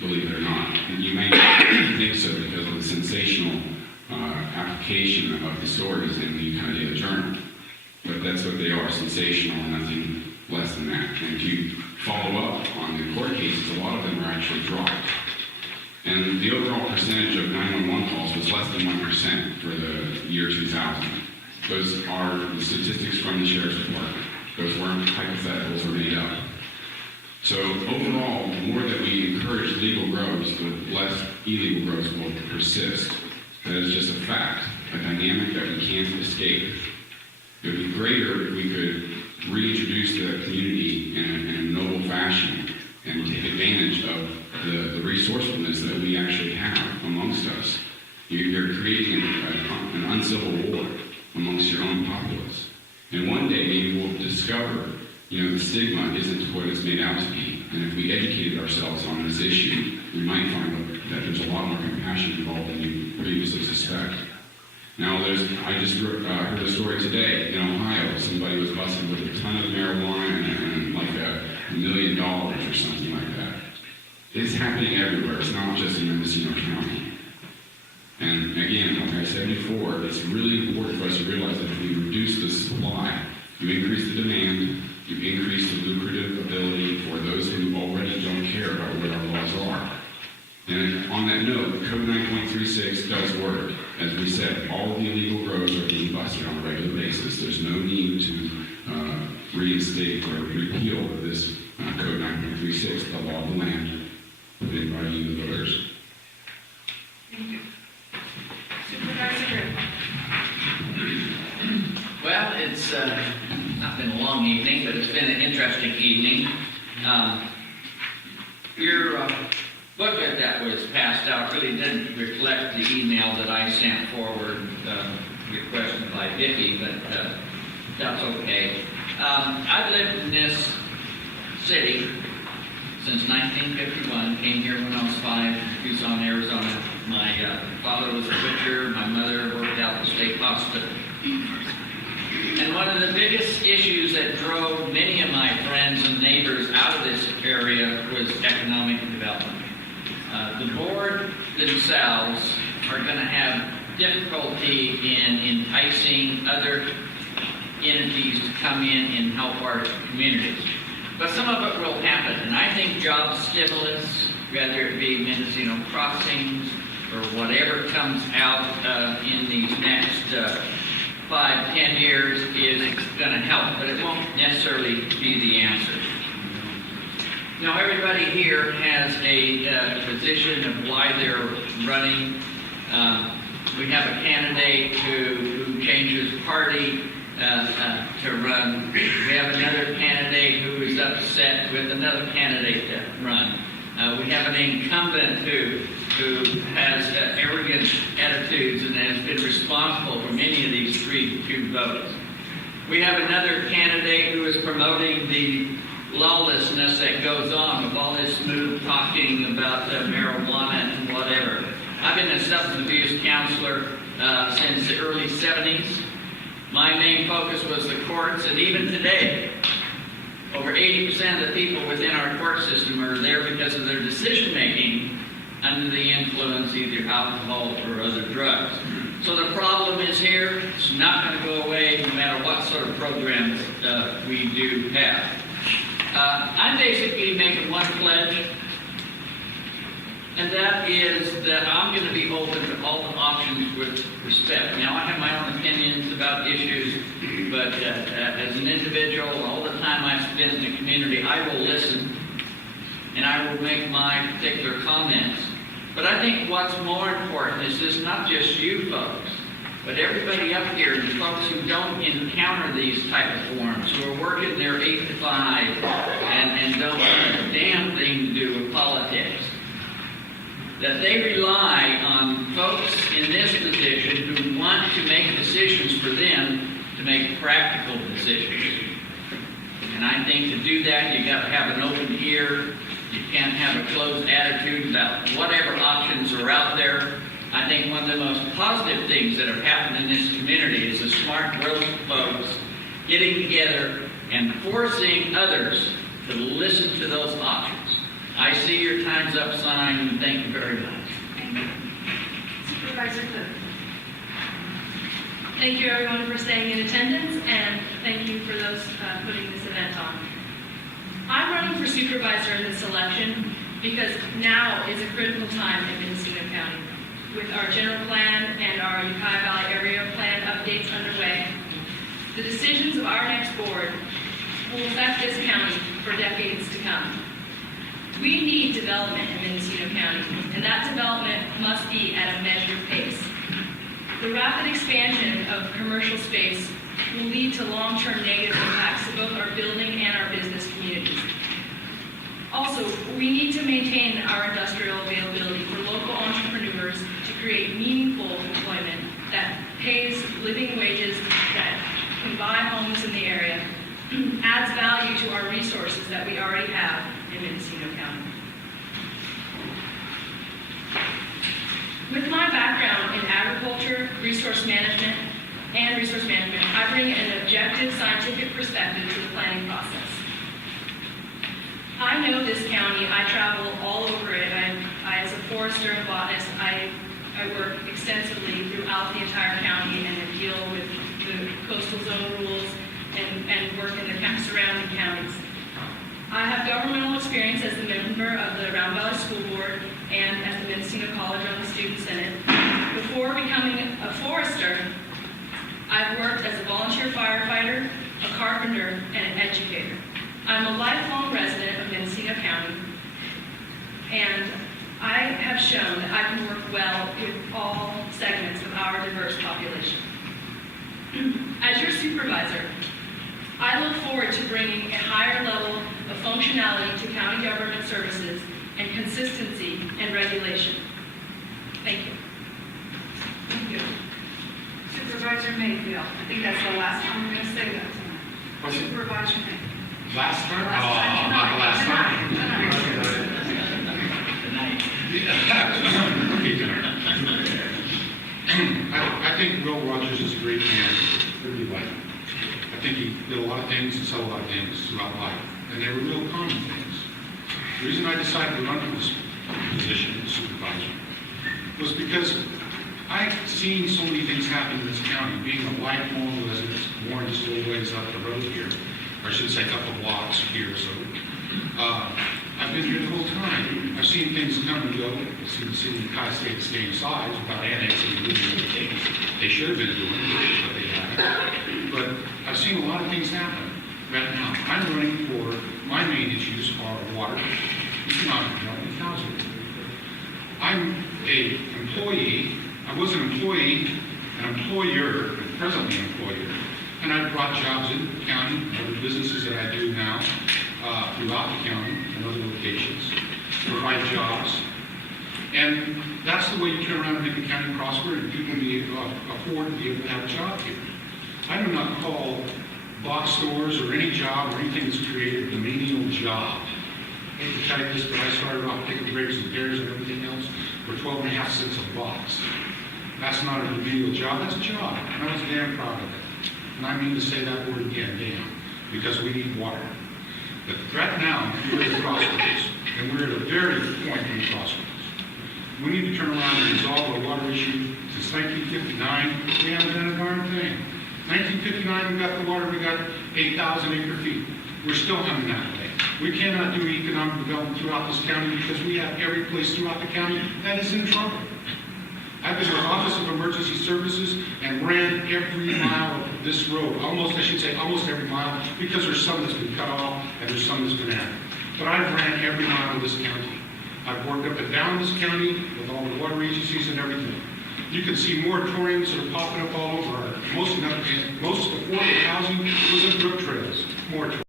believe it or not. And you may not think so because of the sensational application of the stories in the Utah Daily Journal. But that's what they are, sensational, nothing less than that. And if you follow up on the court cases, a lot of them are actually dropped. And the overall percentage of 911 calls was less than 1% for the year 2000. Those are the statistics from the Sheriff's Department. Those weren't hypotheticals or made up. So overall, the more that we encourage legal grows, the less illegal grows will persist. That is just a fact, a dynamic that we can't escape. It would be greater if we could reintroduce the community in a noble fashion and take advantage of the resourcefulness that we actually have amongst us. You're creating an uncivil war amongst your own populace. And one day maybe we'll discover, the stigma isn't what it's made out to be. And if we educated ourselves on this issue, we might find that there's a lot more compassion involved than you previously suspect. Now, I just heard a story today in Ohio. Somebody was busted with a ton of marijuana and like $1 million or something like that. It's happening everywhere. It's not just in Mendocino County. And again, like I said before, it's really important for us to realize that if we reduce the supply, you increase the demand, you increase the lucrative ability for those who already don't care about what our laws are. And on that note, Code 9.36 does work. As we said, all of the illegal grows are being busted on a regular basis. There's no need to reinstate or repeal this Code 9.36, the law of the land, put in by you, the voters. Thank you. Supervisor Grimm. Well, it's not been a long evening, but it's been an interesting evening. Your booklet that was passed out really didn't reflect the email that I sent forward, requested by Vicki, but that's okay. I've lived in this city since 1951, came here when I was 5 in Tucson, Arizona. My father was a butcher, my mother worked out at the state hospital. And one of the biggest issues that drove many of my friends and neighbors out of this area was economic development. The board themselves are going to have difficulty in enticing other entities to come in and help our communities. But some of it will happen, and I think job stimulus, whether it be Mendocino Crossings or whatever comes out in these next 5-10 years is going to help, but it won't necessarily be the answer. Now, everybody here has a position of why they're running. We have a candidate who changes party to run. We have another candidate who is upset with another candidate to run. We have an incumbent who has arrogant attitudes and has been responsible for many of these 3-2 votes. We have another candidate who is promoting the lawlessness that goes on with all this smooth talking about marijuana and whatever. I've been a substance abuse counselor since the early 70s. My main focus was the courts, and even today, over 80% of the people within our court system are there because of their decision-making under the influence of either alcohol or other drugs. So the problem is here. It's not going to go away no matter what sort of programs we do have. I'm basically making one pledge, and that is that I'm going to be open to all the options with respect. Now, I have my own opinions about issues, but as an individual, all the time I spend in the community, I will listen, and I will make my particular comments. But I think what's more important is this, not just you folks, but everybody up here, the folks who don't encounter these type of forums, who are working their 8 to 5 and don't have a damn thing to do with politics, that they rely on folks in this position who want to make decisions for them to make practical decisions. And I think to do that, you've got to have an open ear. You can't have a closed attitude about whatever options are out there. I think one of the most positive things that have happened in this community is the smart growth folks getting together and forcing others to listen to those options. I see your time's up sign, and thank you very much. Thank you. Supervisor Cook. Thank you, everyone, for staying in attendance, and thank you for those putting this event on. I'm running for supervisor in this election because now is a critical time in Mendocino County. With our general plan and our Ukiah Valley area plan updates underway, the decisions of our next board will affect this county for decades to come. We need development in Mendocino County, and that development must be at a measured pace. The rapid expansion of commercial space will lead to long-term negative impacts to both our building and our business communities. Also, we need to maintain our industrial availability for local entrepreneurs to create meaningful employment that pays living wages, that can buy homes in the area, adds value to our resources that we already have in Mendocino County. With my background in agriculture, resource management, I bring an objective scientific perspective to the planning process. I know this county. I travel all over it. As a forester and botanist, I work extensively throughout the entire county and deal with the coastal zone rules and work in the surrounding counties. I have governmental experience as a member of the Round Valley School Board and at the Mendocino College on the Student Senate. Before becoming a forester, I've worked as a volunteer firefighter, a carpenter, and an educator. I'm a lifelong resident of Mendocino County, and I have shown that I can work well with all segments of our diverse population. As your supervisor, I look forward to bringing a higher level of functionality to county government services and consistency and regulation. Thank you. Thank you. Supervisor Mayfield. I think that's the last time we're going to say that tonight. Supervisor Mayfield. Last time? Last time, Not the last time. I think Will Rogers is a great man. I really like him. I think he did a lot of things and said a lot of things throughout life, and they were real common things. The reason I decided to run for this position as supervisor was because I've seen so many things happen in this county, being a lifelong resident, born just a little ways up the road here, or I should say a couple of blocks here. So I've been here the whole time. I've seen things come and go. I've seen the city of Ukiah stay the same size without annexing and moving the things they should have been doing, but they haven't. But I've seen a lot of things happen. Right now, I'm running for, my main issues are water, economic development, housing. I'm an employee. I was an employee, an employer, and presently an employer. And I've brought jobs in the county, other businesses that I do now throughout the county and other locations, provide jobs. And that's the way you turn around and make the county prosper and people be able to afford to be able to have a job here. I do not call box stores or any job or anything that's created a menial job. I hate to tell you this, but I started off picking grapes and pears and everything else for 12 and a half cents a box. That's not a remedial job, that's a job. And I was damn proud of it. And I mean to say that word again, damn, because we need water. But right now, we're at a crossroads, and we're at a very point in the crossroads. We need to turn around and resolve our water issue. Since 1959, we haven't done a darn thing. 1959, we got the water, we got 8,000 acre feet. We're still humming that way. We cannot do economic development throughout this county because we have every place throughout the county that is in trouble. I've been to the Office of Emergency Services and ran every mile of this road, almost every mile, because there's some that's been cut off and there's some that's been added. But I've ran every mile of this county. I've worked up and down this county with all the water agencies and everything. You can see moratoriums that are popping up all over. Most affordable housing was in brook trails, moratoriums.